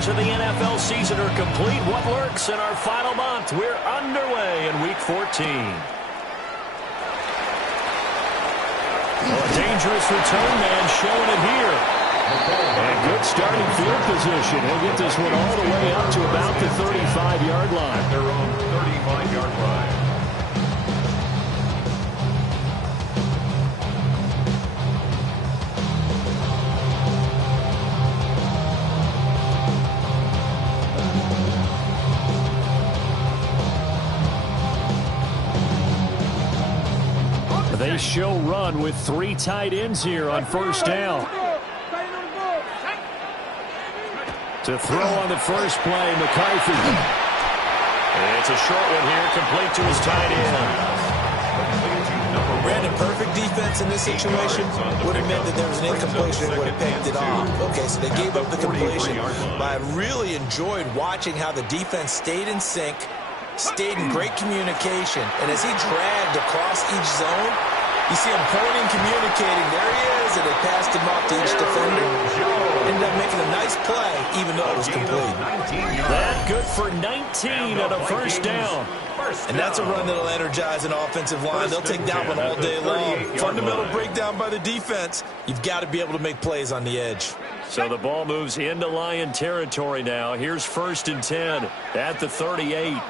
quarters of the NFL season are complete. What lurks in our final month? We're underway in Week 14. Well, a dangerous return man showing it here. And good starting field position. He'll get this one all the way up to about the 35-yard line. Their own 35-yard line. They show run with 3 tight ends here on first down. To throw on the first play, McCarthy. It's a short one here, complete to his tight end. Brandon, perfect defense in this situation would have meant that there was an incompletion and would have picked it off. Okay, so they gave up the completion. But I really enjoyed watching how the defense stayed in sync, stayed in great communication, and as he dragged across each zone, you see him pointing, communicating. There he is, and they passed him off to each defender. Ended up making a nice play, even though it was complete. That good for 19 on a first down. And that's a run that'll energize an offensive line. They'll take that one all day long. Fundamental breakdown by the defense. You've got to be able to make plays on the edge. So the ball moves into Lion territory now. Here's 1st and 10 at the 38.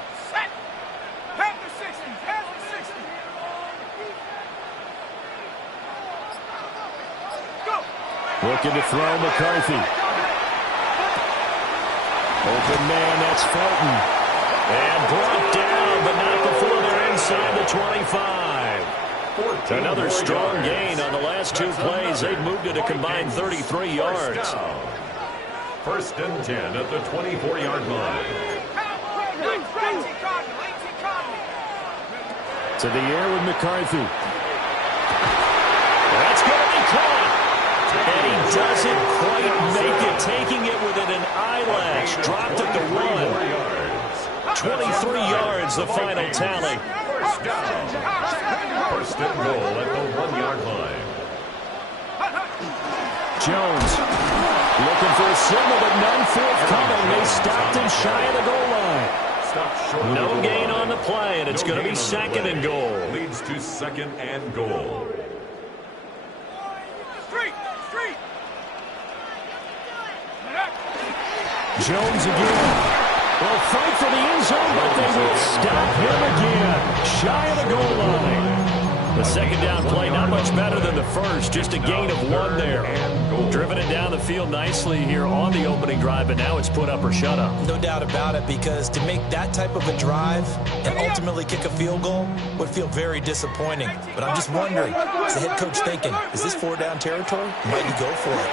Looking to throw McCarthy. Open man, that's Felton. And brought down, but not before they're inside the 25. Another strong gain on the last 2 plays. They've moved it a combined 33 yards. 1st and 10 at the 24-yard line. To the air with McCarthy. That's going to be caught. And he doesn't quite make it, taking it within an eyelash. Dropped at the 1. 23 yards, the final tally. First down. 1st and goal at the 1-yard line. Jones looking for a signal, but none forthcoming. They stopped him shy of the goal line. No gain on the play, and it's going to be 2nd and goal. Leads to 2nd and goal. Jones again. Will fight for the end zone, but they will stop him again. Shy of the goal line. The 2nd down play, not much better than the first. Just a gain of 1 there. Driven it down the field nicely here on the opening drive, but now it's put up or shut up. No doubt about it, because to make that type of a drive and ultimately kick a field goal would feel very disappointing. But I'm just wondering, is the head coach thinking, is this 4-down territory? Might he go for it?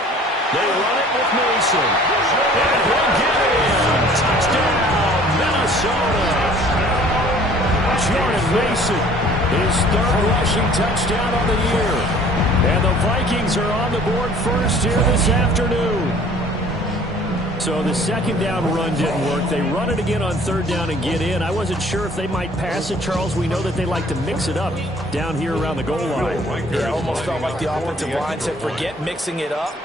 They run it with Mason. And he'll get it. Touchdown, Minnesota. Jordan Mason, his 3rd rushing touchdown on the year. And the Vikings are on the board first here this afternoon. So the 2nd down run didn't work. They run it again on 3rd down and get in. I wasn't sure if they might pass it, Charles. We know that they like to mix it up down here around the goal line. Yeah, almost felt like the offensive line said, forget mixing it up.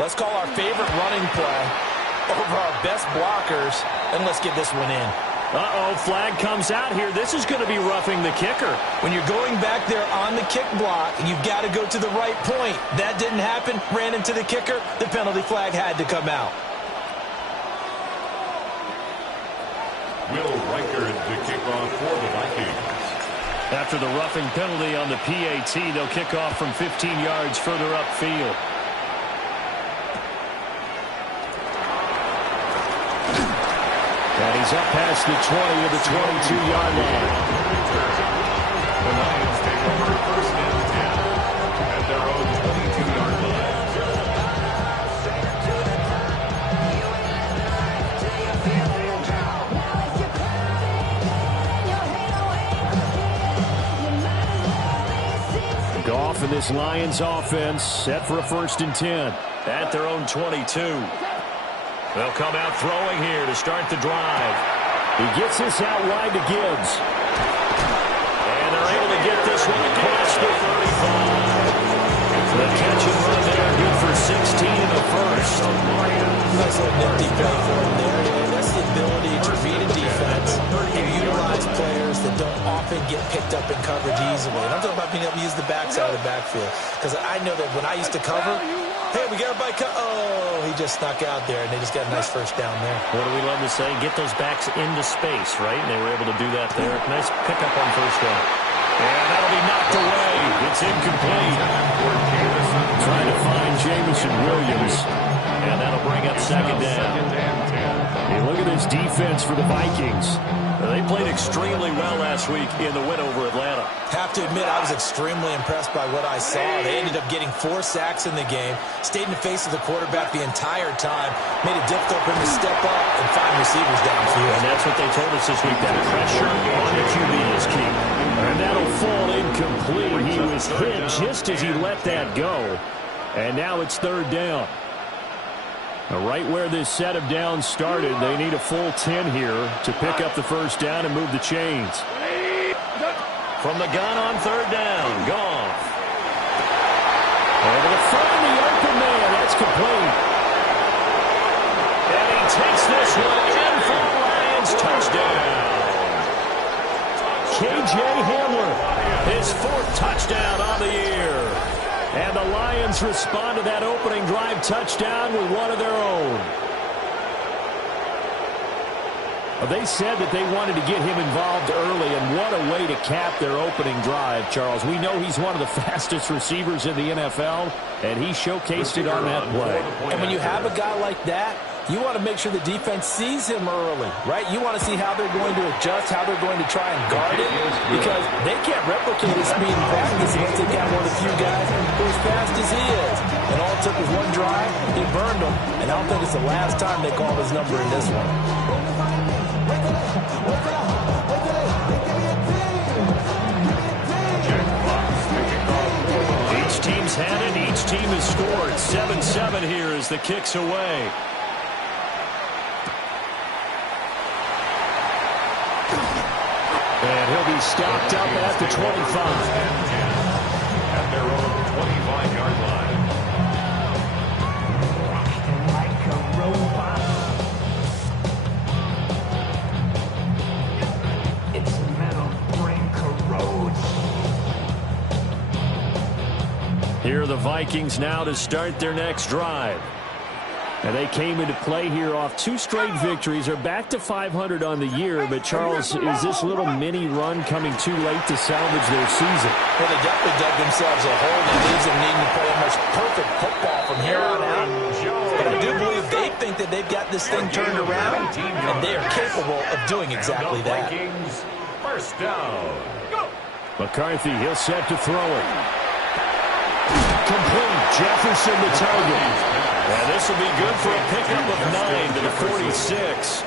Let's call our favorite running play over our best blockers, and let's get this one in. Uh-oh, flag comes out here. This is going to be roughing the kicker. When you're going back there on the kick block, you've got to go to the right point. That didn't happen. Ran into the kicker. The penalty flag had to come out. Will Reichard to kick off for the Vikings. After the roughing penalty on the PAT, they'll kick off from 15 yards further upfield. And he's up past the 20 of the 22-yard line. The Lions take over 1st and 10 at their own 22-yard line. Goff and this Lions offense set for a 1st and 10 at their own 22. They'll come out throwing here to start the drive. He gets this out wide to Gibbs. And they're able to get this one across the 35. The catch and run there, good for 16 in the first. Nice little nifty safety play for him there. That's the ability to read a defense and utilize players that don't often get picked up in coverage easily. And I'm talking about being able to use the backside of the backfield. Because I know that when I used to cover, hey, we got everybody oh, he just snuck out there, and they just got a nice first down there. What do we love to say? Get those backs into space, right? And they were able to do that there. Nice pickup on first down. And that'll be knocked away. It's incomplete. Trying to find Jameson Williams. And that'll bring up second down. Hey, look at this defense for the Vikings. They played extremely well last week in the win over Atlanta. Have to admit, I was extremely impressed by what I saw. They ended up getting 4 sacks in the game, stayed in the face of the quarterback the entire time, made it difficult for him to step up and find receivers downfield. And that's what they told us this week, that pressure on the QB is key. And that'll fall incomplete. He was hit just as he let that go. And now it's third down. Right where this set of downs started, they need a full 10 here to pick up the first down and move the chains. From the gun on third down, Goff. Able to find the open man. That's complete. And he takes this one in for the Lions. Touchdown. K.J. Hamler, his 4th touchdown on the year. And the Lions respond to that opening drive touchdown with one of their own. They said that they wanted to get him involved early, and what a way to cap their opening drive, Charles. We know he's one of the fastest receivers in the NFL, and he showcased it on that play. And when you have a guy like that, you want to make sure the defense sees him early, right? You want to see how they're going to adjust, how they're going to try and guard it, because they can't replicate his speed in practice unless they got one of the few guys who as fast as he is. And all it took was one drive, he burned them, and I don't think it's the last time they called his number in this one. Each team's had it, each team has scored. 7-7 here as the kick's away. And he'll be stopped up at the 25. At their own 25-yard line. Like a robot. Its metal brain corrodes. Here are the Vikings now to start their next drive. And they came into play here off 2 straight victories. They're back to 500 on the year. But, Charles, is this little mini run coming too late to salvage their season? Well, they definitely dug themselves a hole that leaves them needing to play almost perfect football from here on out. But I do believe they think that they've got this thing turned around, and they are capable of doing exactly that. First down. Go. McCarthy, he'll set to throw it. Complete. Jefferson the target. And this will be good for a pickup of 9 to the 46.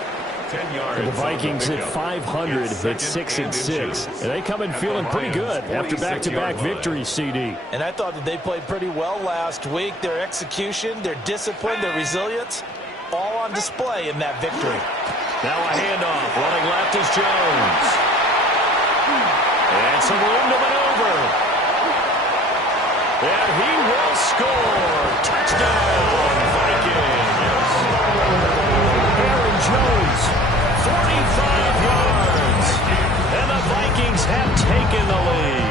10 yards. The Vikings at 500 at 6-6. And they come in feeling pretty good after back-to-back victories, CD. And I thought that they played pretty well last week. Their execution, their discipline, their resilience, all on display in that victory. Now a handoff. Running left is Jones. And some room to maneuver. And he will score. Touchdown, Vikings. Aaron Jones, 45 yards. And the Vikings have taken the lead.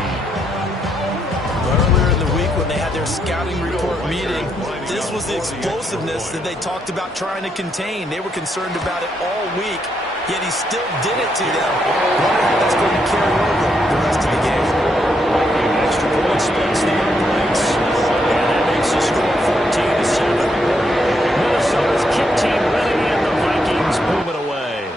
Earlier in the week when they had their scouting report meeting, this was the explosiveness that they talked about trying to contain. They were concerned about it all week, yet he still did it to them. Wonder how that's going to carry over the rest of the game. Extra point splits the uprights. And that makes the score 14-7. Minnesota's kick team winning, and the Vikings move it away.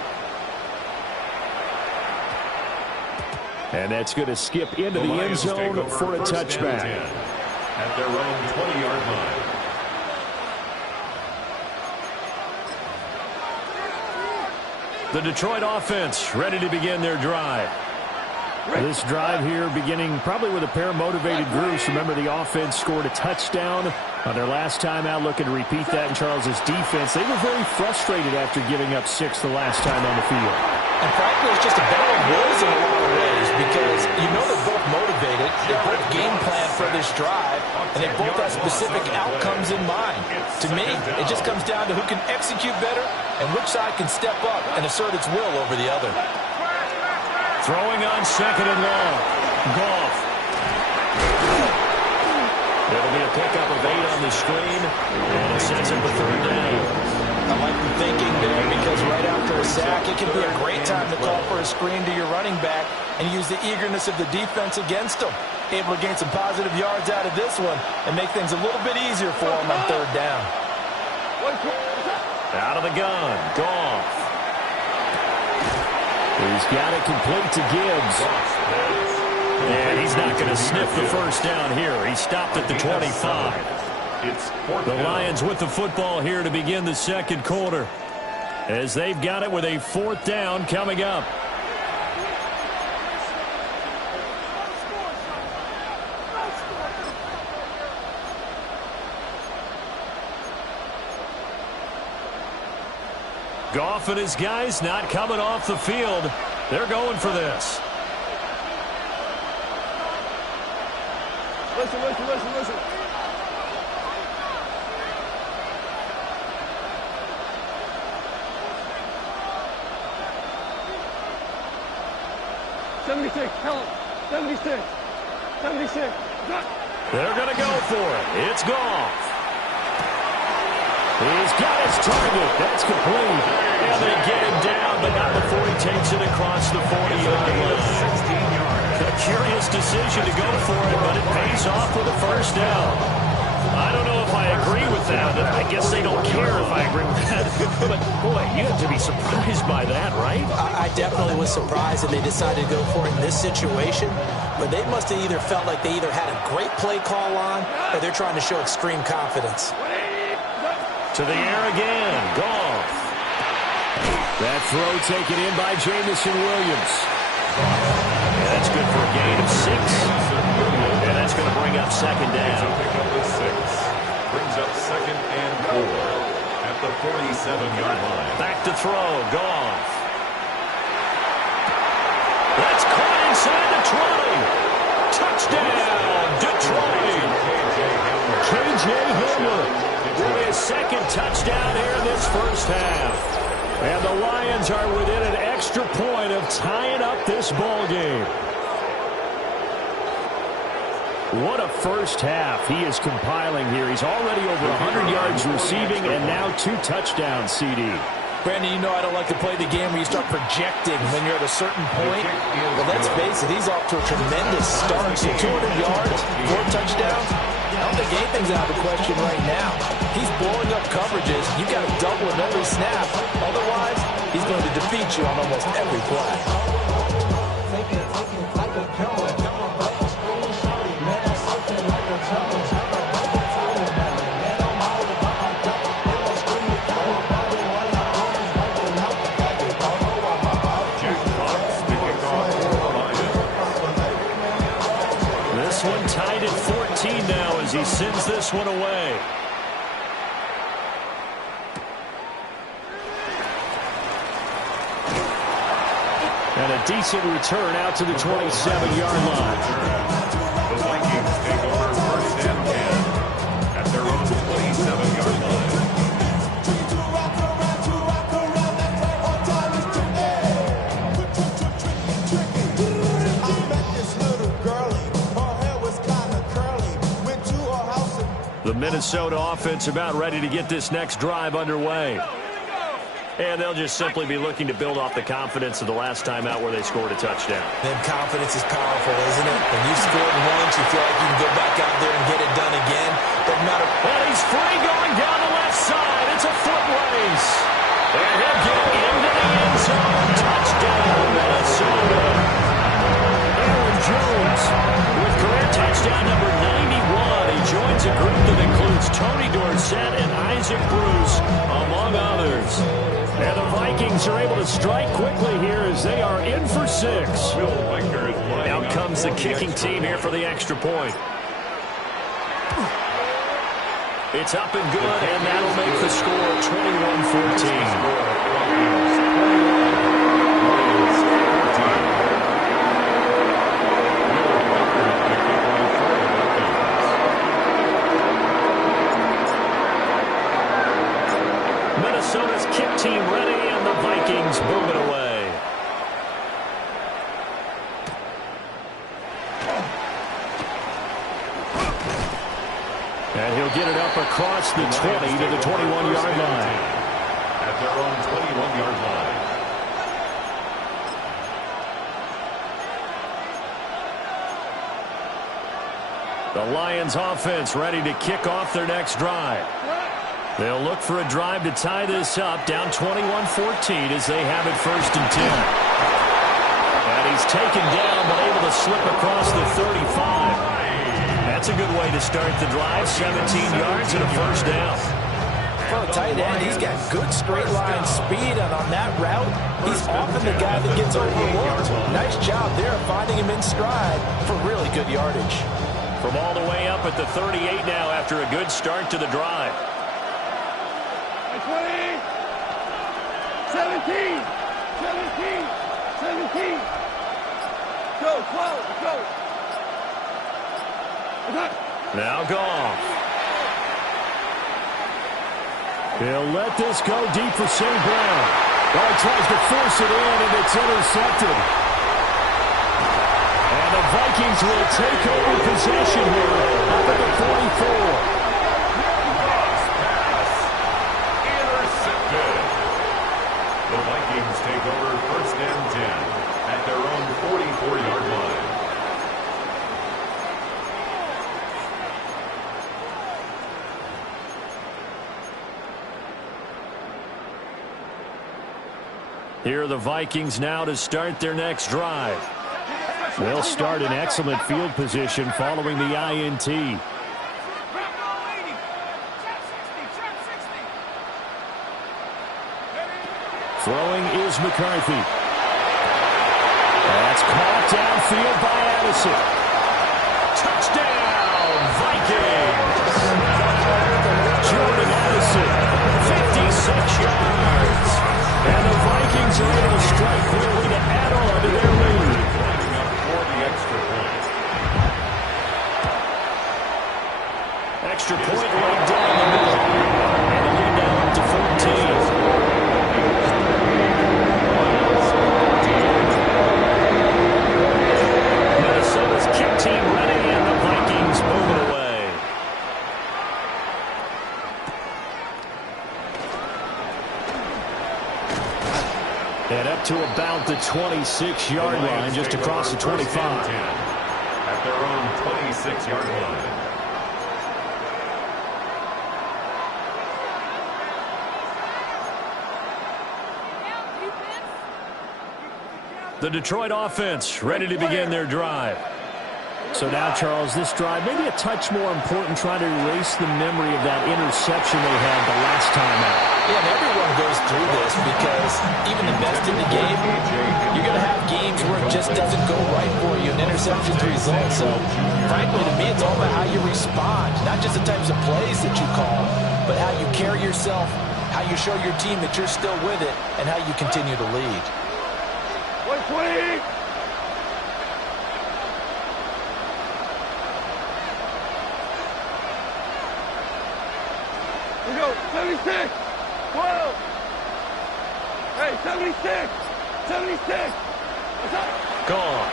And that's going to skip into the end zone for a touchback. At their own 20-yard line. The Detroit offense ready to begin their drive. This drive here beginning probably with a pair of motivated groups. Remember, the offense scored a touchdown on their last time out, looking to repeat that in Charles's defense. They were very frustrated after giving up 6 the last time on the field. And frankly, it's just a battle of wills in a lot of ways because you know they're both motivated, they both game plan for this drive, and they both have specific outcomes in mind. To me, it just comes down to who can execute better and which side can step up and assert its will over the other. Throwing on second and long. Goff. It'll be a pickup of 8 on the screen, and it sets up a third down. I like the thinking there because right after a sack, it can be a great time to call for a screen to your running back and use the eagerness of the defense against them. Able to gain some positive yards out of this one and make things a little bit easier for them on third down. Out of the gun, Goff. He's got it complete to Gibbs. And he's not going to sniff the first down here. He stopped at the 25. The Lions with the football here to begin the second quarter, as they've got it with a 4th down coming up. Goff and his guys not coming off the field. They're going for this. Listen. 76, help. 76. They're going to go for it. It's Goff. He's got his target. That's complete. And they get him down, but not before he takes it across the 40-yard line. A curious decision to go for it, but it pays off with a first down. I don't know if I agree with that. I guess they don't care if I agree with that. But, boy, you have to be surprised by that, right? I definitely was surprised that they decided to go for it in this situation. But they must have either felt like they either had a great play call on or they're trying to show extreme confidence. To the air again. Goff. That throw taken in by Jameson Williams. And that's good for a gain of 6. And that's going to bring up second down. Brings up 2nd and 4 at the 47-yard line. Back to throw. Goff. That's caught inside the 20. Touchdown, Detroit. K.J. Hamler with his 2nd touchdown here in this first half. And the Lions are within an extra point of tying up this ball game. What a first half he is compiling here. He's already over 100 yards receiving and now 2 touchdowns, CD. Brandon, you know I don't like to play the game where you start projecting when you're at a certain point. But let's face it, he's off to a tremendous start. So 200 yards, 4 touchdowns. I don't think anything's out of the question right now. He's blowing up coverages. You've got to double him every snap. Otherwise, he's going to defeat you on almost every play. This one tied at 14 now as he sends this one away. And a decent return out to the 27-yard line. The Vikings take over 1st and 10 at their own 27-yard line. The Minnesota offense about ready to get this next drive underway. And they'll just simply be looking to build off the confidence of the last time out where they scored a touchdown. Then confidence is powerful, isn't it? When you've scored once, you feel like you can go back out there and get it done again. Doesn't matter. Well, he's free going down the left side. It's a foot race. And he'll get into the end zone. Touchdown, Minnesota. Aaron Jones with career touchdown number 91. He joins a group that includes Tony Dorsett and Isaac Bruce, among others. And the Vikings are able to strike quickly here as they are in for 6. Out comes the kicking team here for the extra point. It's up and good, and that'll make the score 21-14. Minnesota's kick team ready, and the Vikings move it away. And he'll get it up across the 20 to the 21-yard line. At their own 21-yard line. The Lions offense ready to kick off their next drive. They'll look for a drive to tie this up, down 21-14 as they have it 1st and 10. And he's taken down, but able to slip across the 35. That's a good way to start the drive, 17 yards and a 1st down. For a tight end, he's got good straight line speed, and on that route, he's often the guy that gets overlooked. Nice job there finding him in stride for really good yardage. From all the way up at the 38 now after a good start to the drive. 20, 17, 17, 17. Go, 12, go. Now Goff. He'll let this go deep for St. Brown. Well, he tries to force it in, and it's intercepted. And the Vikings will take over possession here up at the 44. Intercepted. The Vikings take over 1st and 10 at their own 44-yard line. Here are the Vikings now to start their next drive. They'll start in excellent field position following the INT. Throwing is McCarthy. That's caught downfield by Addison. Touchdown, Vikings! Jordan Addison, 56 yards. And the Vikings are able to strike quickly to add on to their lead. For the extra point. Extra point right down the middle. And the lead now up to 14. Minnesota's kick team ready, and the Vikings move it away. And up to about the 26-yard line, just across the 25. At their own 26-yard line. The Detroit offense ready to begin their drive. So now, Charles, this drive maybe a touch more important, trying to erase the memory of that interception they had the last time out. Yeah, and everyone goes through this because even the best in the game, you're going to have games where it just doesn't go right for you, and interceptions result. So, frankly, to me, it's all about how you respond, not just the types of plays that you call, but how you carry yourself, how you show your team that you're still with it, and how you continue to lead. 120. We go, 76, 12. Hey, 76, 76. What's up? Gone.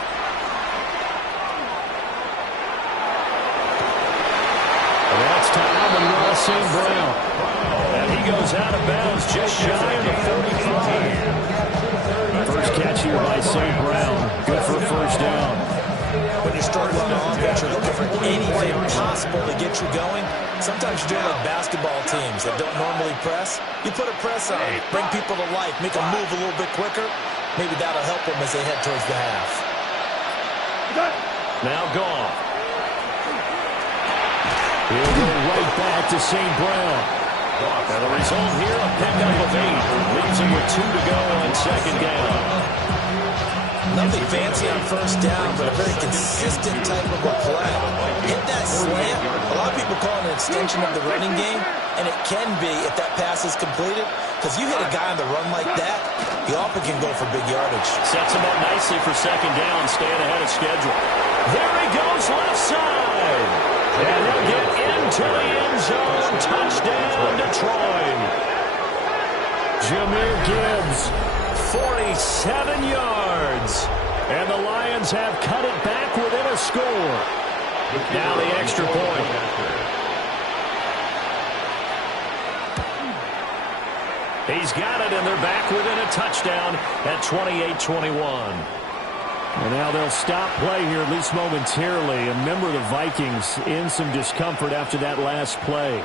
And that's to Amon-Ra St. Brown. And he goes out of bounds just shy of the 45. First catch here by St. Brown. Good for a 1st down. When you start on offense, you're looking for anything possible to get you going. Sometimes you're doing like basketball teams that don't normally press. You put a press on, bring people to life, make them move a little bit quicker. Maybe that'll help them as they head towards the half. Now gone. He'll go right back to St. Brown. And the result here, a pickup of 8. Leaves him with 2 to go on 2nd down. Nothing fancy on 1st down, but a very consistent type of a play. Hit that slant. A lot of people call it an extension of the running game, and it can be if that pass is completed, because you hit a guy on the run like that, he often can go for big yardage. Sets him up nicely for 2nd down, staying ahead of schedule. There he goes, left side. And he'll get into the end zone. Touchdown, Detroit. Jahmyr Gibbs, 47 yards. And the Lions have cut it back within a score. Now the extra point. He's got it, and they're back within a touchdown at 28-21. And now they'll stop play here, at least momentarily. And remember, the Vikings in some discomfort after that last play.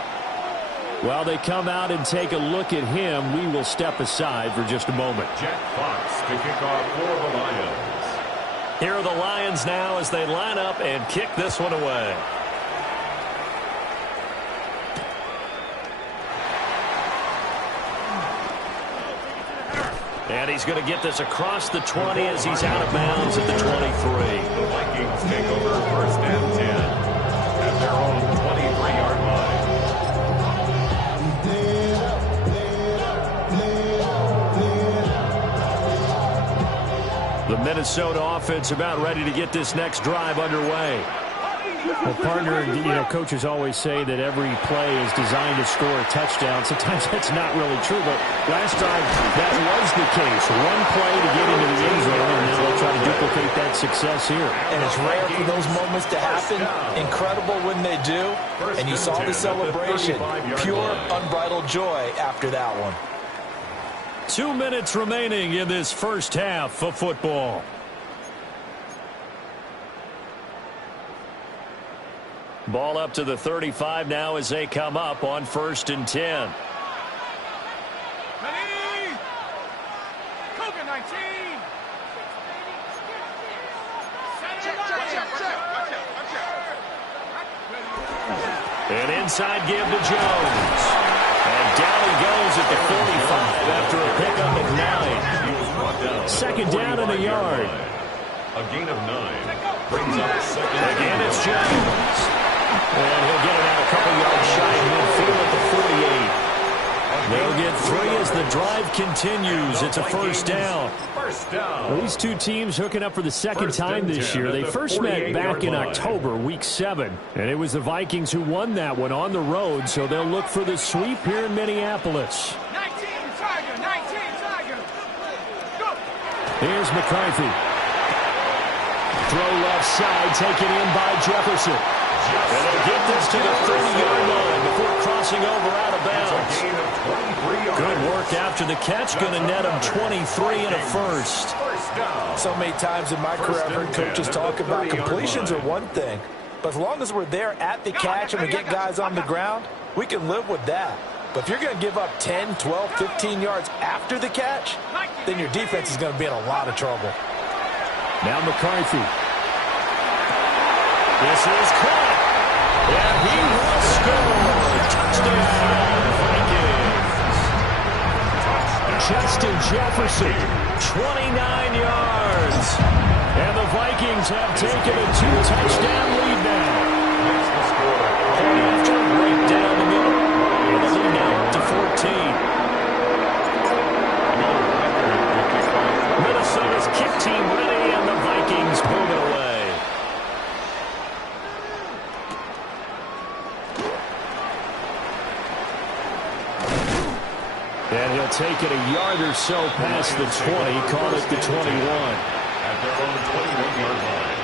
While they come out and take a look at him, we will step aside for just a moment. Jack Fox to kick off for the Lions. Here are the Lions now as they line up and kick this one away. And he's going to get this across the 20 as he's out of bounds at the 23. The Vikings take over first and 10 at their own 23-yard line. The Minnesota offense about ready to get this next drive underway. Well, partner, coaches always say that every play is designed to score a touchdown. Sometimes that's not really true, but last time that was the case. One play to get into the end zone, and now they'll try to duplicate that success here. And it's rare for those moments to happen. Incredible when they do. And you saw the celebration. Pure, unbridled joy after that one. 2 minutes remaining in this first half of football. Ball up to the 35 now as they come up on 1st and 10. Ready? Koga 19. An inside give to Jones. And down he goes at the 45 after a pickup of 9. Second down and a yard. A gain of 9. Brings up second. Again, it's Jones. And he'll get it out a couple yards shy of midfield at the 48. They'll get 3 as the drive continues. It's a first down. Well, these two teams hooking up for the second time this year. They first met back in October, week 7. And it was the Vikings who won that one on the road, so they'll look for the sweep here in Minneapolis. 19 Tiger, 19 Tiger. Go. Here's McCarthy. Throw left side, taken in by Jefferson. And they'll get this to the 30-yard line before crossing over out of bounds. Good work after the catch. Going to net them 23 and a first. So many times in my career I've heard coaches talk about completions are one thing. But as long as we're there at the catch and we get guys on the ground, we can live with that. But if you're going to give up 10, 12, 15 yards after the catch, then your defense is going to be in a lot of trouble. Now McCarthy. This is caught. And he will score. Touchdown, Vikings. Justin Jefferson, 29 yards. And the Vikings have taken a 2-touchdown lead now. Point after right down the middle. And the lead now up to 14. Minnesota's kick team ready, and the Vikings move it away. And he'll take it a yard or so past the 20, call it the 21. At their own 21-yard line.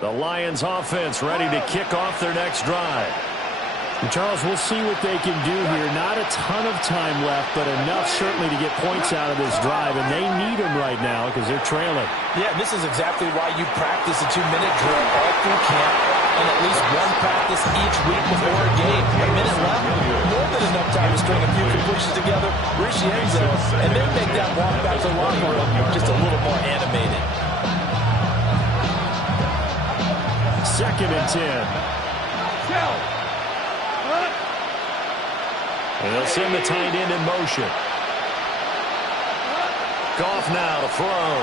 The Lions offense ready to kick off their next drive. And Charles, we'll see what they can do here. Not a ton of time left, but enough certainly to get points out of this drive. And they need them right now because they're trailing. Yeah, and this is exactly why you practice a 2-minute drill all through camp and at least one practice each week before a game. A minute left, more than enough time to string a few completions together, reach the end zone, and then make that walk back to the locker room just a little more animated. 2nd and 10. And they'll send the tight end in motion. Goff now to throw.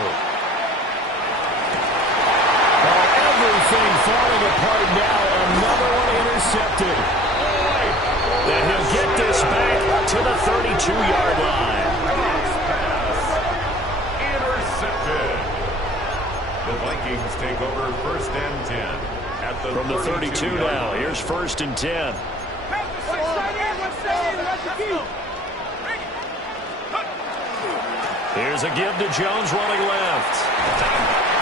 Everything falling apart now. Another one intercepted. And he'll get this back to the 32-yard line. Intercepted. The Vikings Vikings take over 1st and 10 at the From the 32 now, here's 1st and 10. Here's a give to Jones running left.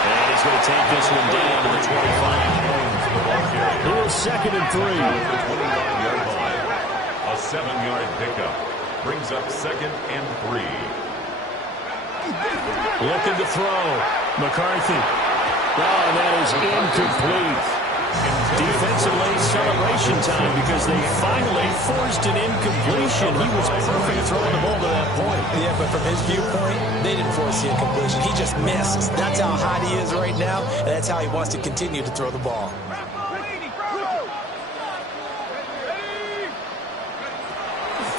And he's going to take this one down to the 25. Here's 2nd and 3. -yard line. A 7-yard pickup brings up 2nd and 3. Looking to throw. McCarthy. Oh, and that is incomplete. Defensively, celebration time because they finally forced an incompletion. He was perfect throwing the ball to that point. Yeah, but from his viewpoint, they didn't force the incompletion. He just missed. That's how hot he is right now, and that's how he wants to continue to throw the ball.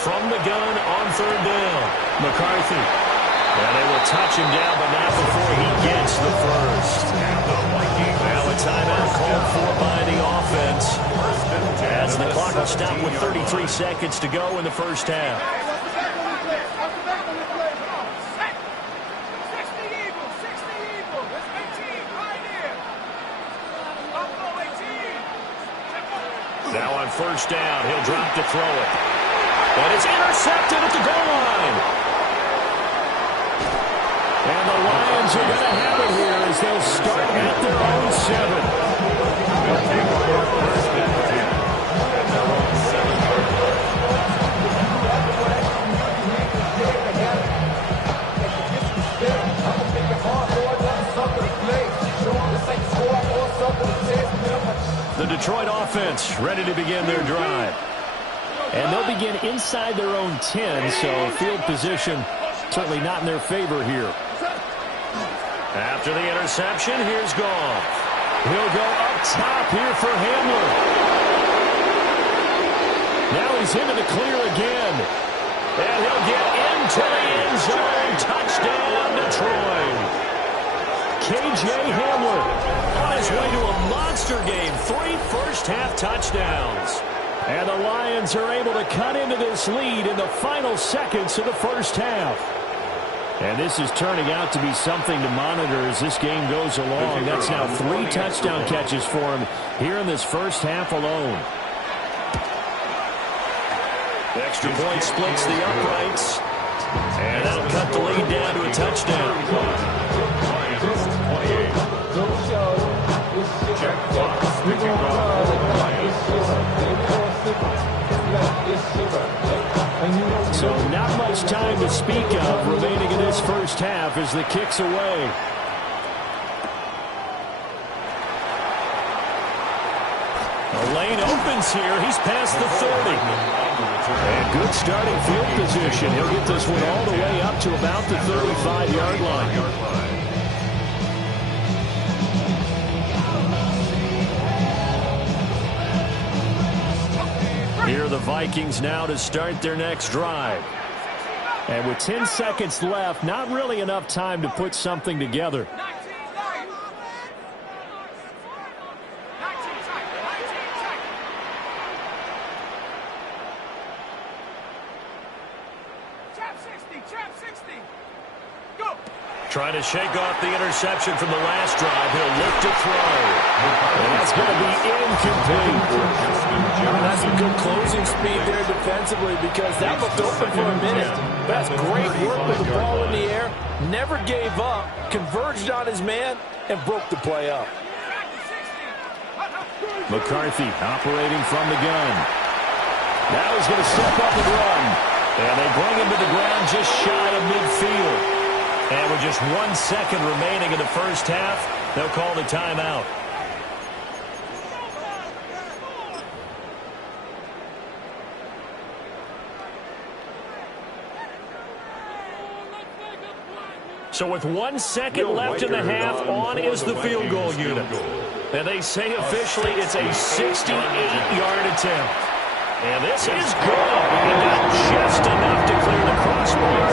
From the gun on 3rd down, McCarthy. And they will touch him down, but not before he gets the first. Now a timeout called for by the offense. As the clock will stop with 33 seconds to go in the first half. Now on 1st down, he'll drop to throw it. And it's intercepted at the goal line. And the Lions are going to have it here as they'll start at their own 7. They'll take over 1st and 10 at their own 7-yard line. The Detroit offense ready to begin their drive. And they'll begin inside their own 10, so field position certainly not in their favor here. After the interception, here's Goff. He'll go up top here for Hamler. Now he's into the clear again. And he'll get into the end zone. Touchdown, Detroit. K.J. Hamler on his way to a monster game. 3 first-half touchdowns. And the Lions are able to cut into this lead in the final seconds of the first half. And this is turning out to be something to monitor as this game goes along. That's now 3 touchdown catches for him here in this first half alone. The extra point splits the uprights. And that'll cut the lead down to a touchdown. Lions 28. Jack Fox picking off for the Lions. So not much time to speak of remaining in this first half as the kick's away. The lane opens here. He's past the 30. And good starting field position. He'll get this one all the way up to about the 35-yard line. Here are the Vikings now to start their next drive. And with 10 seconds left, not really enough time to put something together. Trying to shake off the interception from the last drive. He'll look to throw. And that's going to be incomplete. That's a good closing speed there defensively because that looked open for a minute. That's great work with the ball in the air. Never gave up, converged on his man, and broke the play up. McCarthy operating from the gun. Now he's going to step up and run. And they bring him to the ground just shy of midfield. And with just 1 second remaining in the first half, they'll call the timeout. So with 1 second left in the half, on is the field goal unit. And they say officially it's a 68-yard attempt. And this is good. He got just enough to clear the crossbar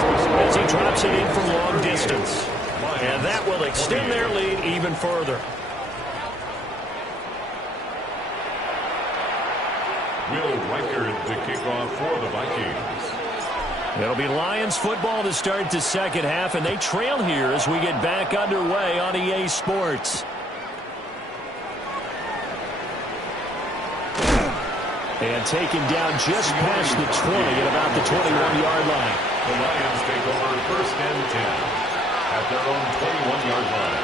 as he drops it in from long distance. And that will extend their lead even further. Will Reichard to kick off for the Vikings. It'll be Lions football to start the second half, and they trail here as we get back underway on EA Sports. And taken down just past the 20 at about the 21-yard line. The Lions take over 1st and 10 at their own 21-yard line.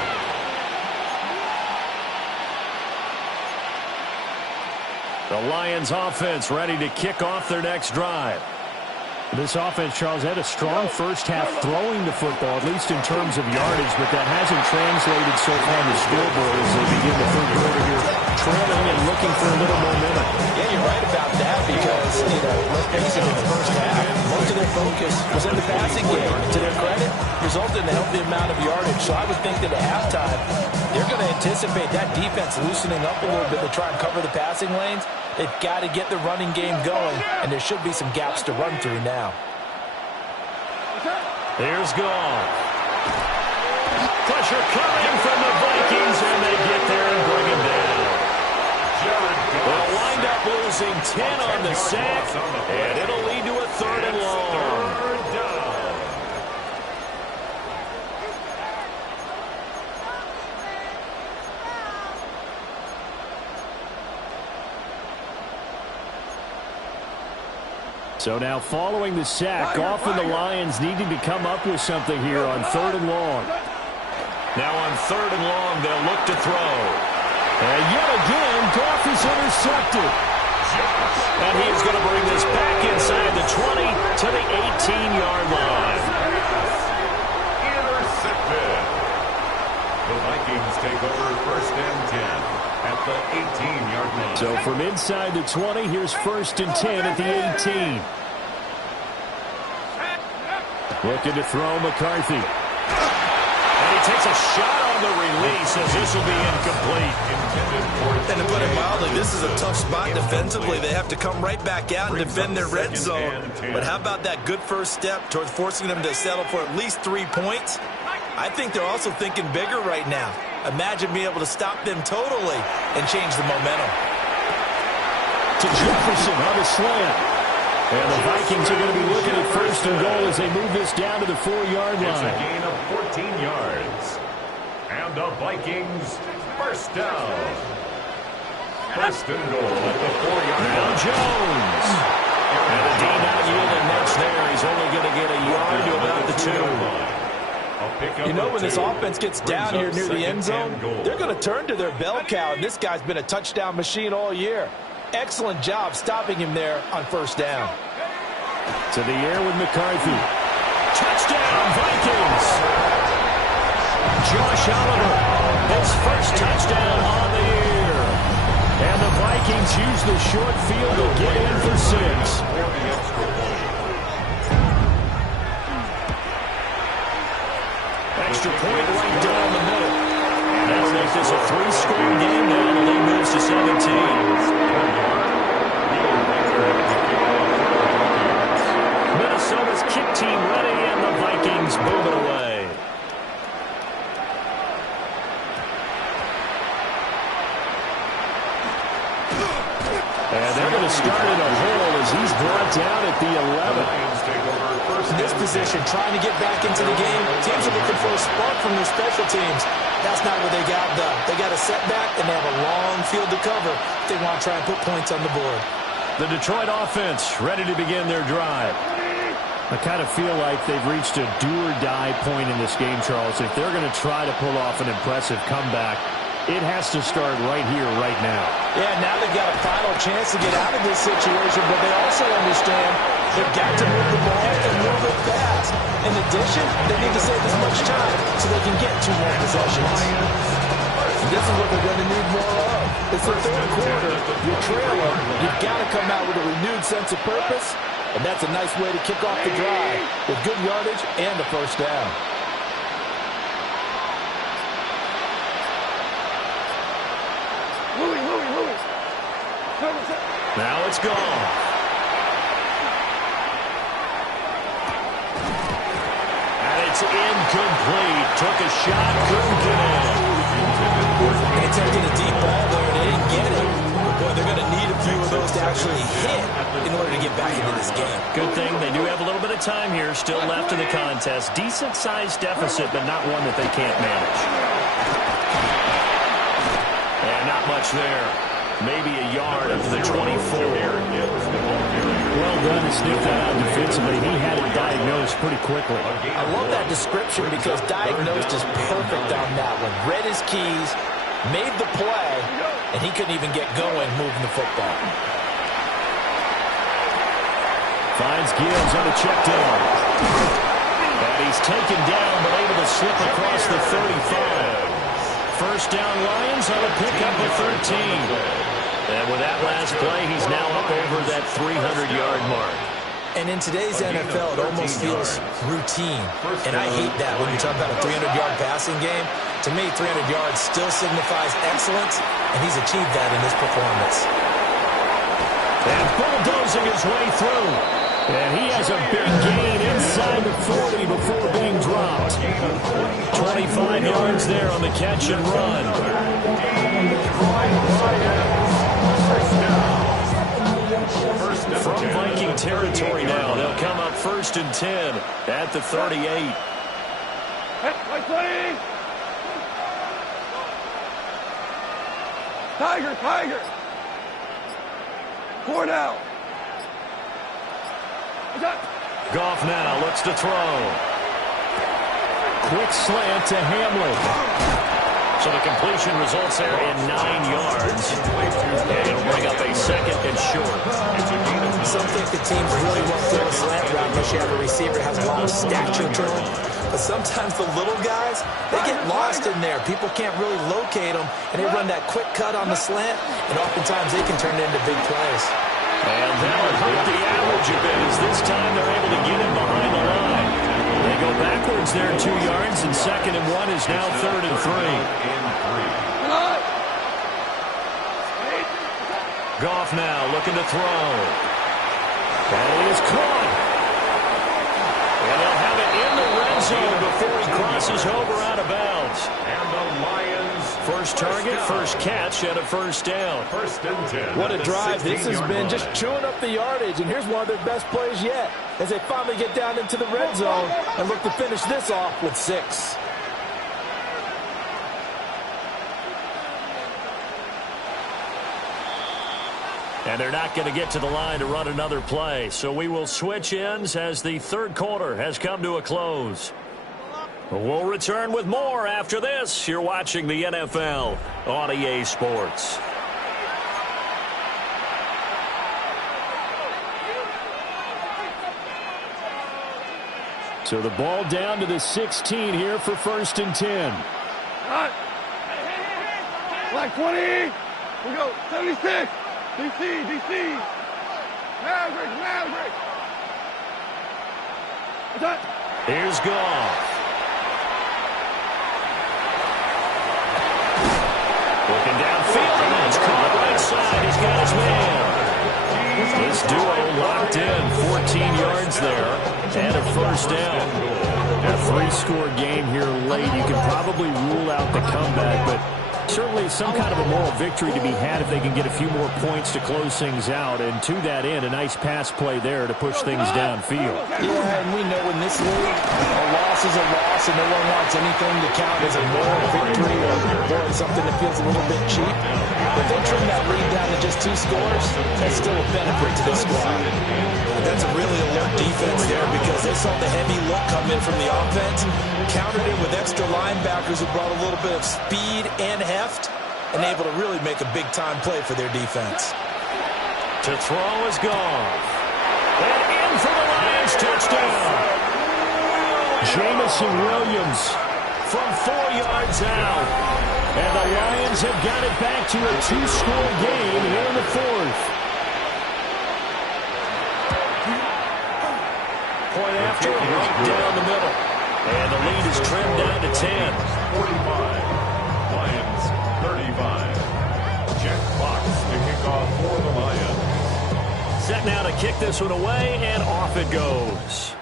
The Lions offense ready to kick off their next drive. This offense, Charles, had a strong first half throwing the football, at least in terms of yardage, but that hasn't translated so far on the scoreboard as they begin the third quarter here, trailing and looking for a little momentum. Yeah, you're right about that because, let's face it, in the first half, most of their focus was in the passing game. To their credit, resulted in a healthy amount of yardage. So I would think that at halftime, they're going to anticipate that defense loosening up a little bit to try and cover the passing lanes. They've got to get the running game going, and there should be some gaps to run through now. Here's Goff. Pressure coming from the Vikings, and they get there and bring him down. They'll wind up losing 10 on the sack, and it'll lead to a 3rd and long. So now following the sack, Goff and the Lions needing to come up with something here on 3rd and long. Now on 3rd and long, they'll look to throw. And yet again, Goff is intercepted. And he is going to bring this back inside the 20 to the 18-yard line. Intercepted. The Vikings take over 1st and 10 at the 18-yard line. So from inside the 20, here's 1st and 10 at the 18. Looking to throw McCarthy. And he takes a shot on the release as this will be incomplete. And to put it mildly, this is a tough spot defensively. They have to come right back out and defend their red zone. But how about that good first step towards forcing them to settle for at least 3 points? I think they're also thinking bigger right now. Imagine being able to stop them totally and change the momentum. To Jefferson on the slant. And the Vikings are going to be looking at 1st and goal as they move this down to the 4-yard line. It's a gain of 14 yards. And the Vikings 1st down. 1st and goal at the 4-yard line. Now Jones. And a D not yielding much there. He's only going to get a yard to about the 2. You know, when this offense gets down here near the end zone, they're going to turn to their bell cow, and this guy's been a touchdown machine all year. Excellent job stopping him there on 1st down. To the air with McCarthy. Touchdown, Vikings! Josh Oliver, his 1st touchdown on the year. And the Vikings use the short field to get in for 6. Extra point right down the middle. That'll make this a 3-score game now. The lead moves to 17. Minnesota's kick team ready, and the Vikings move it away. And they're going to start in a hole as he's brought down at the 11. In this position, trying to get back into the game, teams are looking for a spark from their special teams. That's not what they got done. They got a setback, and they have a long field to cover if they want to try and put points on the board. The Detroit offense ready to begin their drive. I kind of feel like they've reached a do-or-die point in this game, Charles. If they're going to try to pull off an impressive comeback, it has to start right here, right now. Yeah, now they've got a final chance to get out of this situation, but they also understand they've got to move the ball and move it fast. In addition, they need to save as much time so they can get 2 more possessions. This is what they're going to need more of. It's the 3rd quarter. You're trailing. You've got to come out with a renewed sense of purpose, and that's a nice way to kick off the drive with good yardage and a 1st down. Now it's gone. And it's incomplete. Took a shot, couldn't get in. They attempted a deep ball there, and they didn't get it. But boy, they're going to need a few of those to actually hit in order to get back into this game. Good thing they do have a little bit of time here still left in the contest. Decent-sized deficit, but not one that they can't manage. And not much there. maybe a yard up to the 24. Well done to sniff that out defensively. He had it diagnosed pretty quickly. I love that description because diagnosed is perfect on that one. Read his keys, made the play, and he couldn't even get going moving the football. Finds Gibbs on a check down. And he's taken down but able to slip across the 35. First down Lions on a pickup of 13. And with that last play, he's now up over that 300-yard mark. And in today's NFL, it almost feels routine. And I hate that when you talk about a 300-yard passing game. To me, 300 yards still signifies excellence, and he's achieved that in this performance. And bulldozing his way through. And he has a big gain inside the 40 before being dropped. 25 yards there on the catch and run. From Viking territory now, they'll come up 1st and 10 at the 38. Tiger, Tiger. 4 down. Goff now looks to throw. Quick slant to Hamlin. So the completion results there in 9 yards. And it'll bring up a 2nd and short. Some think the teams really won't throw a slant route unless you have a receiver that has a lot of stature to him. But sometimes the little guys, they get lost in there. People can't really locate them, and they run that quick cut on the slant, and oftentimes they can turn it into big plays. And that'll hurt the average a bit as this time they're able to get him behind the line. They go backwards there 2 yards, and 2nd and 1 is now 3rd and 3. Goff now looking to throw. And he is caught. And they'll have it in the red zone before he crosses over out of bounds. And the Lions. First target, first catch, and a first down. 1st and 10. What a drive this has been, just chewing up the yardage, and here's one of their best plays yet as they finally get down into the red zone and look to finish this off with 6. And they're not going to get to the line to run another play. So we will switch ends as the 3rd quarter has come to a close. We'll return with more after this. You're watching the NFL on EA Sports. So the ball down to the 16 here for 1st and 10. Black 20. We go 76. DC. Maverick. Here's Goff. Looking downfield, and it's caught right side. He's got his man. This duo locked in, 14 yards there, and a first down. A 3-score game here late. You can probably rule out the comeback, but certainly some kind of a moral victory to be had if they can get a few more points to close things out. And to that end, a nice pass play there to push things downfield. Yeah, and we know in this league, a loss is a loss, and no one wants anything to count as a moral victory or something that feels a little bit cheap. If they trim that lead down to just 2 scores, that's still a benefit to this squad. That's a really alert defense there because they saw the heavy look come in from the offense, countered it with extra linebackers who brought a little bit of speed and heft, and able to really make a big-time play for their defense. To throw is Goff. And in for the Lions, touchdown. Jameson Williams from 4 yards out. And the Lions have got it back to a 2-score game here in the 4th. Point after, right down the middle. And the lead is trimmed down to 10. 45. Lions 35. Check box to kick off for the Lions. Set now to kick this one away, and off it goes.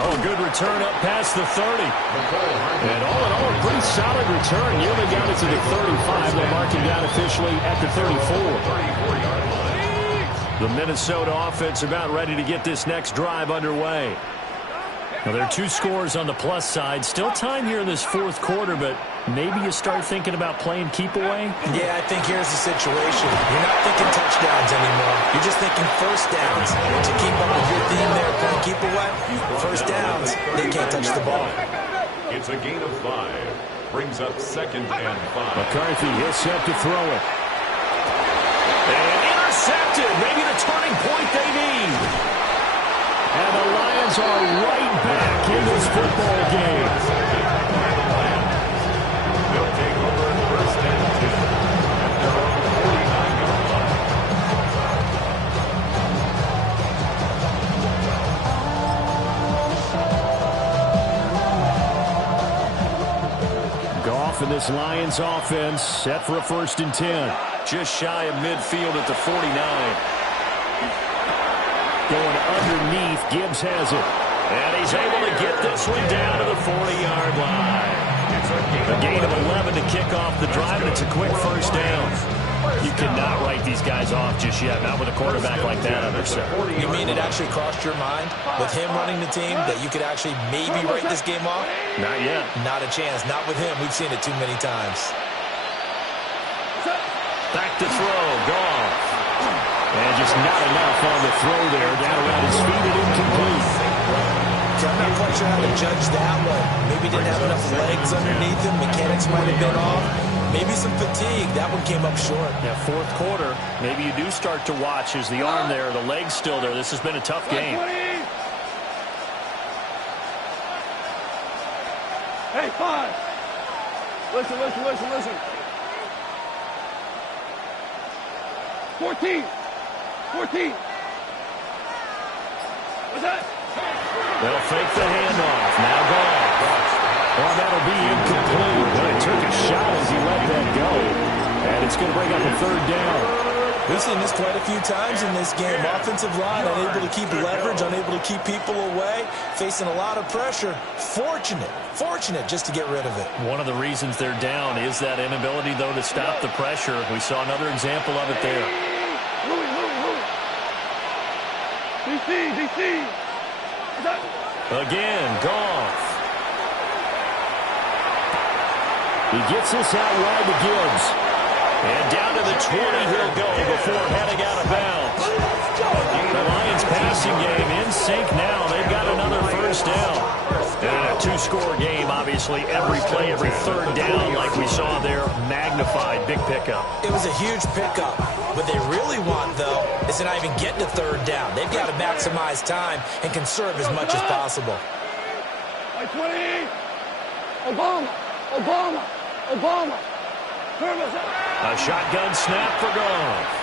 Oh, good return up past the 30. And all in all, a pretty solid return. Nearly got it to the 35. They'll mark him down officially at the 34. The Minnesota offense about ready to get this next drive underway. Well, there are 2 scores on the plus side. Still time here in this fourth quarter, but maybe you start thinking about playing keep away? Yeah, I think here's the situation. You're not thinking touchdowns anymore. You're just thinking first downs. To keep up with your theme there, playing keep away, first downs, they can't touch the ball. It's a gain of 5. Brings up 2nd and 5. McCarthy, he'll set to throw it. And intercepted. Maybe the turning point they need. And the Lions are right back in this football game. They'll take over in 1st and 10. At their own 49-yard line. Goff and this Lions offense set for a 1st and 10. Just shy of midfield at the 49. Going underneath, Gibbs has it. And he's able to get this one down to the 40-yard line. A gain of 11 to kick off the drive, and it's a quick first down. You cannot write these guys off just yet, not with a quarterback like that under center. You mean it actually crossed your mind with him running the team that you could actually maybe write this game off? Not yet. Not a chance. Not with him. We've seen it too many times. Back to throw. Goff. And just not enough on the throw there. Down around his feet and incomplete. I'm not quite sure how to judge that one. Maybe didn't have enough legs underneath him. Mechanics might have been off. Maybe some fatigue. That one came up short. Yeah, fourth quarter. Maybe you do start to watch as the arm there, the leg's still there. This has been a tough game. Hey, 5. Listen. 14. What's that? They'll fake the handoff. Now Goff. Well, that'll be incomplete. But it took a shot as he let that go. And it's going to bring up a 3rd down. We've seen this quite a few times in this game. Offensive line unable to keep leverage, unable to keep people away, facing a lot of pressure. Fortunate just to get rid of it. One of the reasons they're down is that inability, though, to stop the pressure. We saw another example of it there. Louis. DC. Again, Goff. He gets this out wide to Gibbs. And down to the 20 he'll go before heading out of bounds. The Lions passing game in sync now. They've got another first down. And a 2-score game, obviously. Every play, every 3rd down, like we saw there, magnified. Big pickup. It was a huge pickup. What they really want, though, is to not even get to 3rd down. They've got to maximize time and conserve as much as possible. 20. Obama. A shotgun snap for Goff.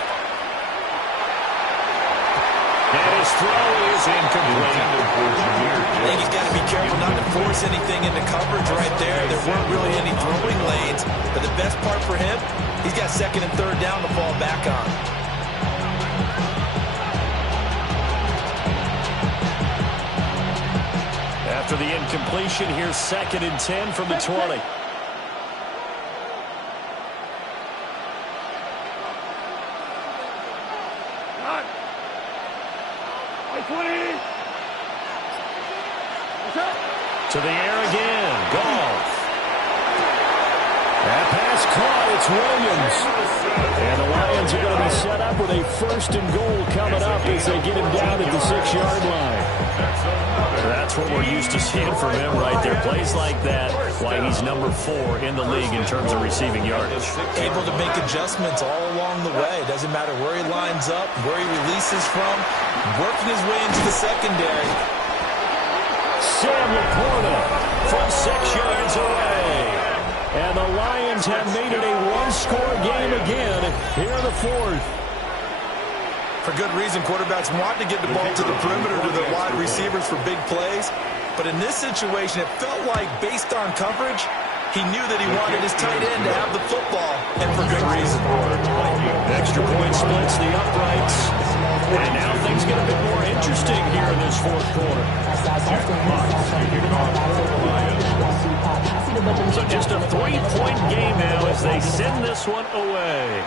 And his throw is incomplete. I think he's got to be careful not to force anything into coverage right there. There weren't really any throwing lanes. But the best part for him, he's got 2nd and 3rd down to fall back on. After the incompletion, here's 2nd and 10 from the 20. To the air again. Goff. That pass caught. It's Williams. And the Lions are going to be set up with a 1st and goal coming up as they get him down at the 6-yard line. That's what we're used to seeing from him right there. Plays like that, why he's number 4 in the league in terms of receiving yardage. Able to make adjustments all along the way. Doesn't matter where he lines up, where he releases from, working his way into the secondary. Sam Laporta from 6 yards away. And the Lions have made it a 1-score game again here in the 4th. For good reason, quarterbacks want to get the ball to the perimeter to their wide receivers for big plays. But in this situation, it felt like, based on coverage, he knew that he wanted his tight end to have the football, and for good reason. Extra point splits the uprights. And now things get a bit more interesting here in this 4th quarter. So just a 3-point game now as they send this one away.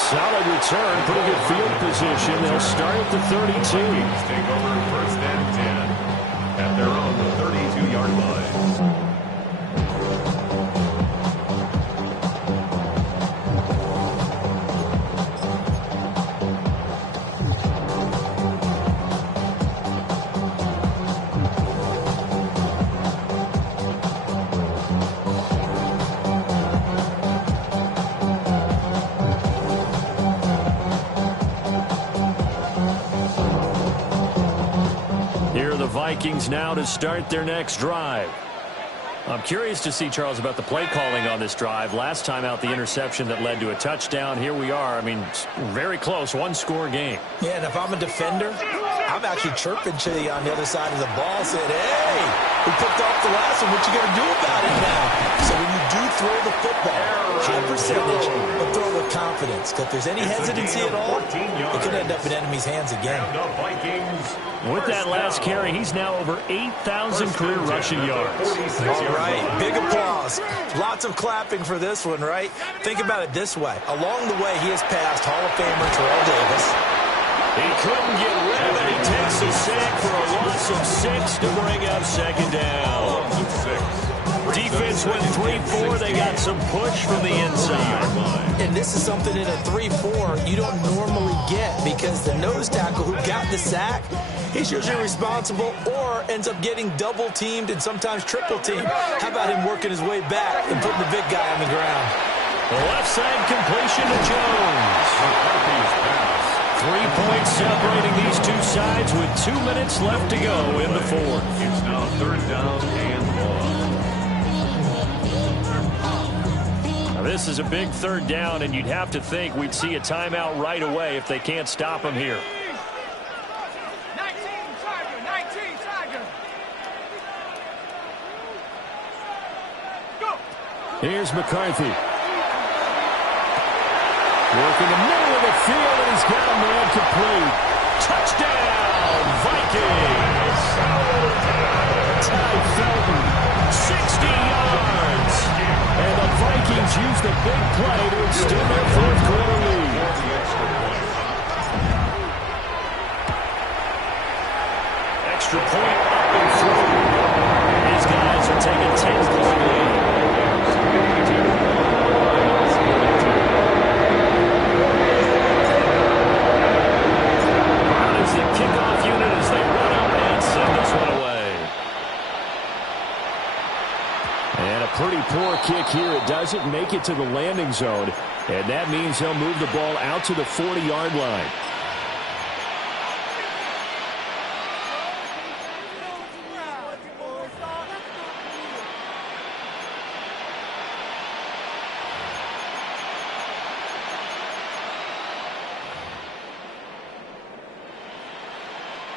Solid return, pretty good field position. They'll start at the 32. Vikings take over 1st and 10 at their own 32-yard line. Vikings now to start their next drive. I'm curious to see, Charles, about the play calling on this drive. Last time out, the interception that led to a touchdown. Here we are. I mean, very close, one-score game. Yeah, and if I'm a defender, I'm actually chirping to you on the other side of the ball, saying, hey, we picked off the last one. What you going to do about it now? So when you do throw the football, high percentage, but throw with confidence. Because if there's any hesitancy at all, it could end up in enemy's hands again. With that last carry, he's now over 8,000 career rushing yards. All right, big applause. Lots of clapping for this one, right? Think about it this way. Along the way, he has passed Hall of Famer Terrell Davis. He couldn't get rid of it. He takes a sack for a loss of 6 to bring up 2nd down. Defense went 3-4. They got some push from the inside. And this is something in a 3-4 you don't normally get because the nose tackle who got the sack, he's usually responsible or ends up getting double-teamed and sometimes triple-teamed. How about him working his way back and putting the big guy on the ground? Left side completion to Jones. 3 points separating these two sides with 2 minutes left to go in the 4th. It's now 3rd down and 1. Now this is a big 3rd down, and you'd have to think we'd see a timeout right away if they can't stop him here. 19 Tiger. Go. Here's McCarthy. Working the middle of the field, and he's got a man complete. Touchdown, Vikings! Ty Felton, 60 yards. And the Vikings use the big play to extend their 4th quarter lead. Extra point up and through. These guys will take a 10-point lead. Kickoff unit as they run up and send this one away. And a pretty poor kick here. It doesn't make it to the landing zone. And that means he'll move the ball out to the 40-yard line.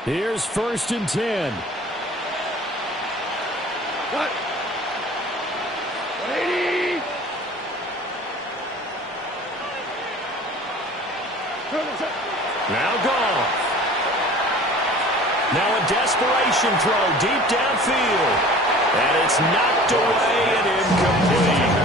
Here's 1st and 10. What? 180. Now Goff. Now a desperation throw deep downfield. And it's knocked away and incomplete.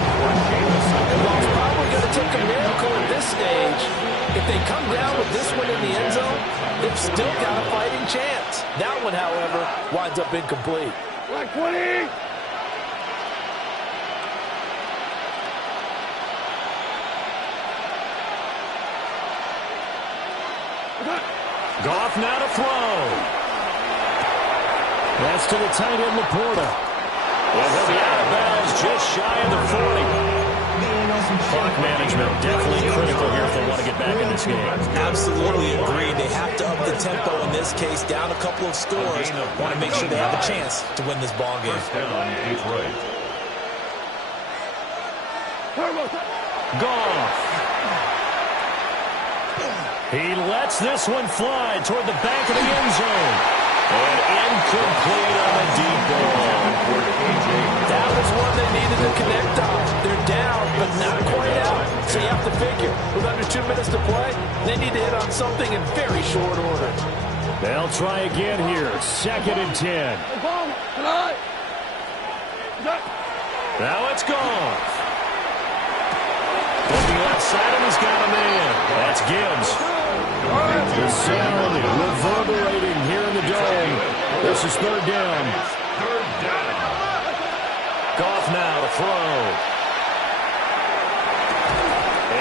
And while it's probably going to take a miracle at this stage, if they come down with this one in the end zone, they've still got a fighting chance. That one, however, winds up incomplete. Like 20. Goff now to throw. That's to the tight end, Laporta. And he'll be out of bounds just shy of the 40. Clock management definitely critical here if they want to get back in this game. Absolutely agreed. They have to up the tempo in this case, down a couple of scores. Want to make sure they have a chance to win this ball game. 1st down, Detroit. Goff. He lets this one fly toward the back of the end zone. And incomplete on the deep ball. That was one they needed to connect on. They're down, but not quite out. So you have to figure, with under 2 minutes to play, they need to hit on something in very short order. They'll try again here. 2nd and 10. Now it's Goff. Looking left outside, and he's got a man. That's Gibbs. The sound reverberating here in the dome. This is third down. Third down. Goff now to throw.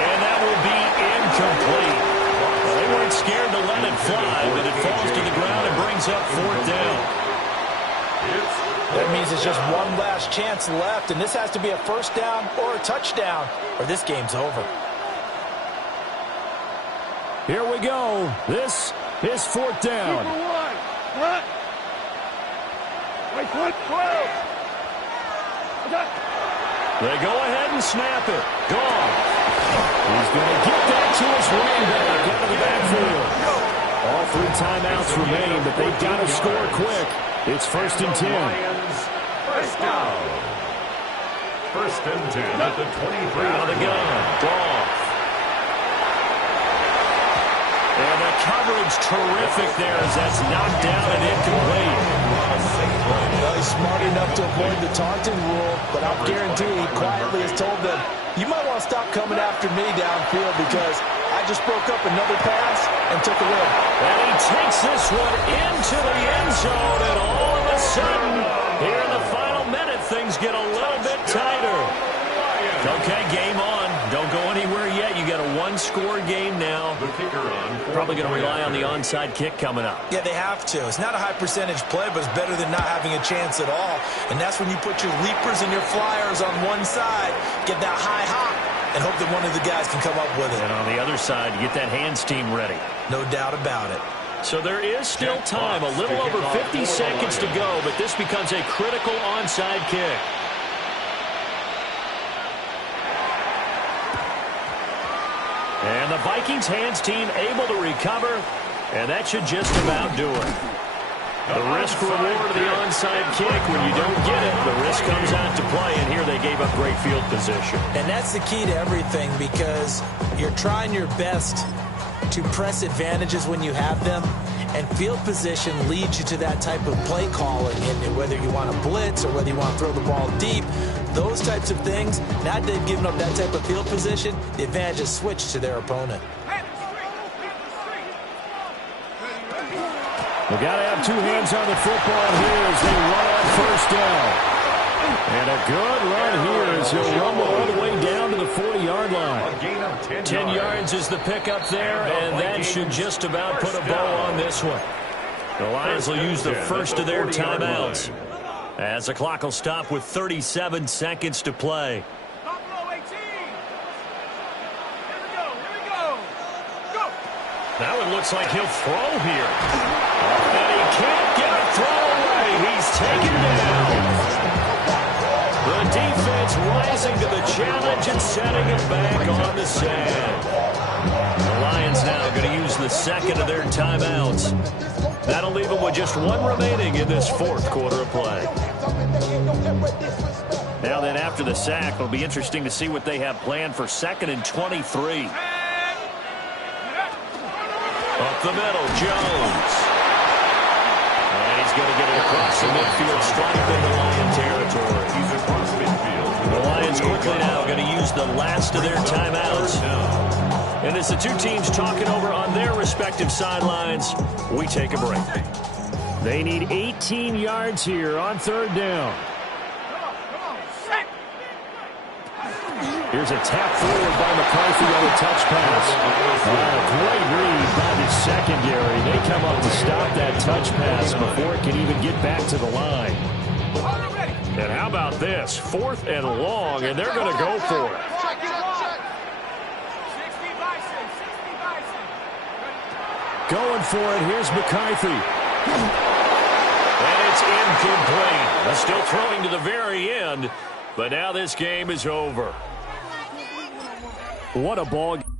And that will be incomplete. Well, they weren't scared to let it fly, but it falls to the ground and brings up fourth down. That means it's just one last chance left, and this has to be a first down or a touchdown, or this game's over. Here we go. This is fourth down. They go ahead and snap it. Gone. He's going to get that to his running back out of the backfield. All 3 timeouts remain, but they've got to score quick. It's first and 10. First down. First and 10 at the 23. Out of the gun. Goff. And the coverage terrific there as that's knocked down and incomplete. He's smart enough to avoid the taunting rule, but I'll guarantee he quietly has told them, you might want to stop coming after me downfield because I just broke up another pass and took a rip. And he takes this one into the end zone, and all of a sudden, here in the final minute, things get a little bit tighter. Okay, game on. Don't go anywhere yet. You got a one-score game now. The kicker on. Probably going to rely on the onside kick coming up. Yeah, they have to. It's not a high-percentage play, but it's better than not having a chance at all. And that's when you put your leapers and your flyers on one side, get that high hop, and hope that one of the guys can come up with it. And on the other side, you get that hands team ready. No doubt about it. So there is still time, a little over 50 seconds to go, but this becomes a critical onside kick. And the Vikings hands team able to recover, and that should just about do it. The risk reward of the onside kick, when you don't get it, the risk comes out to play, and here they gave up great field position. And that's the key to everything because you're trying your best to press advantages when you have them, and field position leads you to that type of play calling, and whether you want to blitz or whether you want to throw the ball deep, those types of things, now that they've given up that type of field position, the advantage is switched to their opponent. They've got to have 2 hands on the football here as they run on first down. And a good run here as he'll rumble all the way down to the 40-yard line. A gain of 10 yards is the pickup there, and that should just about put a bow on this one. The Lions will use the first of their timeouts as the clock will stop with 37 seconds to play. Buffalo 18. Here we go. Go. Now it looks like he'll throw here. And he can't get a throw away. He's taken down. The defense rising to the challenge and setting it back on the sand. The Lions now going to use the second of their timeouts. That'll leave them with just 1 remaining in this 4th quarter of play. Now then, after the sack, it'll be interesting to see what they have planned for 2nd and 23. Up the middle, Jones. And he's going to get it across the midfield, stripe into Lion territory. He's across midfield. The Lions quickly now going to use the last of their timeouts. And as the 2 teams talking over on their respective sidelines, we take a break. They need 18 yards here on 3rd down. Here's a tap forward by McCarthy on a touch pass. A great read by the secondary. They come up to stop that touch pass before it can even get back to the line. And how about this? 4th and long, and they're going to go for it. Going for it. Here's McCarthy. And it's incomplete. Still throwing to the very end, but now this game is over. What a ball game.